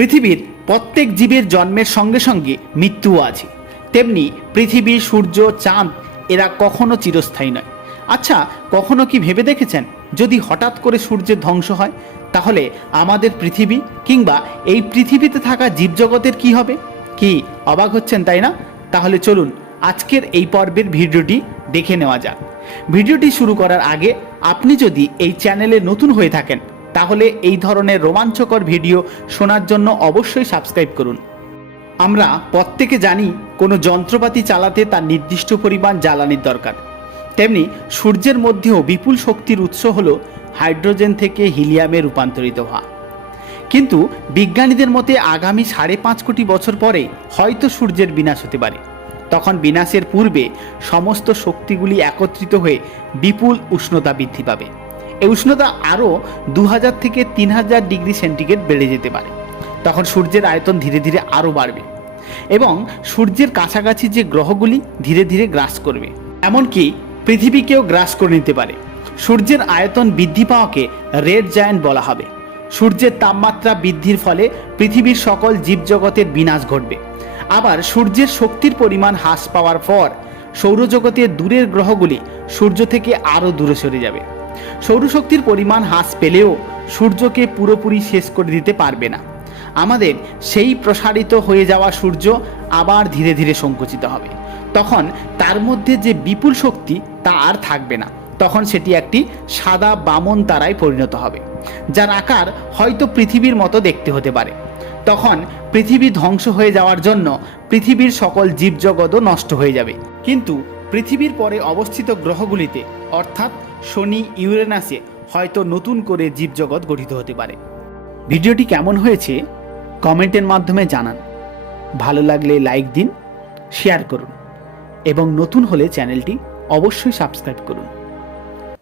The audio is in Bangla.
পৃথিবীর প্রত্যেক জীবের জন্মের সঙ্গে সঙ্গে মৃত্যুও আছে। তেমনি পৃথিবী, সূর্য, চাঁদ, এরা কখনো চিরস্থায়ী নয়। আচ্ছা কখনো কি ভেবে দেখেছেন, যদি হঠাৎ করে সূর্যের ধ্বংস হয়, তাহলে আমাদের পৃথিবী কিংবা এই পৃথিবীতে থাকা জীবজগতের কি হবে? কি অবাক হচ্ছেন তাই না? তাহলে চলুন আজকের এই পর্বের ভিডিওটি দেখে নেওয়া যাক। ভিডিওটি শুরু করার আগে আপনি যদি এই চ্যানেলে নতুন হয়ে থাকেন তাহলে এই ধরনের রোমাঞ্চকর ভিডিও শোনার জন্য অবশ্যই সাবস্ক্রাইব করুন। আমরা প্রত্যেকে জানি কোনো যন্ত্রপাতি চালাতে তার নির্দিষ্ট পরিমাণ জ্বালানির দরকার। তেমনি সূর্যের মধ্যেও বিপুল শক্তির উৎস হল হাইড্রোজেন থেকে হিলিয়ামে রূপান্তরিত হওয়া। কিন্তু বিজ্ঞানীদের মতে আগামী সাড়ে পাঁচ কোটি বছর পরে হয়তো সূর্যের বিনাশ হতে পারে। তখন বিনাশের পূর্বে সমস্ত শক্তিগুলি একত্রিত হয়ে বিপুল উষ্ণতা বৃদ্ধি পাবে। এই উষ্ণতা আরও দু হাজার থেকে তিন হাজার ডিগ্রি সেন্টিগ্রেড বেড়ে যেতে পারে। তখন সূর্যের আয়তন ধীরে ধীরে আরও বাড়বে এবং সূর্যের কাছাকাছি যে গ্রহগুলি ধীরে ধীরে গ্রাস করবে। এমনকি পৃথিবীকেও গ্রাস করে নিতে পারে। সূর্যের আয়তন বৃদ্ধি পাওয়াকে রেড জায়ান্ট বলা হবে। সূর্যের তাপমাত্রা বৃদ্ধির ফলে পৃথিবীর সকল জীবজগতের বিনাশ ঘটবে। আবার সূর্যের শক্তির পরিমাণ হ্রাস পাওয়ার পর সৌরজগতের দূরের গ্রহগুলি সূর্য থেকে আরও দূরে সরে যাবে। সৌরশক্তির পরিমাণ হ্রাস পেলেও সূর্যকে পুরোপুরি শেষ করে দিতে পারবে না। আমাদের সেই প্রসারিত হয়ে যাওয়া সূর্য আবার ধীরে ধীরে সংকুচিত হবে। তখন তার মধ্যে যে বিপুল শক্তি তা আর থাকবে না। তখন সেটি একটি সাদা বামন তারায় পরিণত হবে, যার আকার হয়তো পৃথিবীর মতো দেখতে হতে পারে। তখন পৃথিবী ধ্বংস হয়ে যাওয়ার জন্য পৃথিবীর সকল জীবজগতও নষ্ট হয়ে যাবে। কিন্তু পৃথিবীর পরে অবস্থিত গ্রহগুলিতে, অর্থাৎ শনি ইউরেনাসে, হয়তো নতুন করে জীবজগৎ গঠিত হতে পারে। ভিডিওটি কেমন হয়েছে? কমেন্টের মাধ্যমে জানান। ভালো লাগলে লাইক দিন, শেয়ার করুন, এবং নতুন হলে চ্যানেলটি অবশ্যই সাবস্ক্রাইব করুন।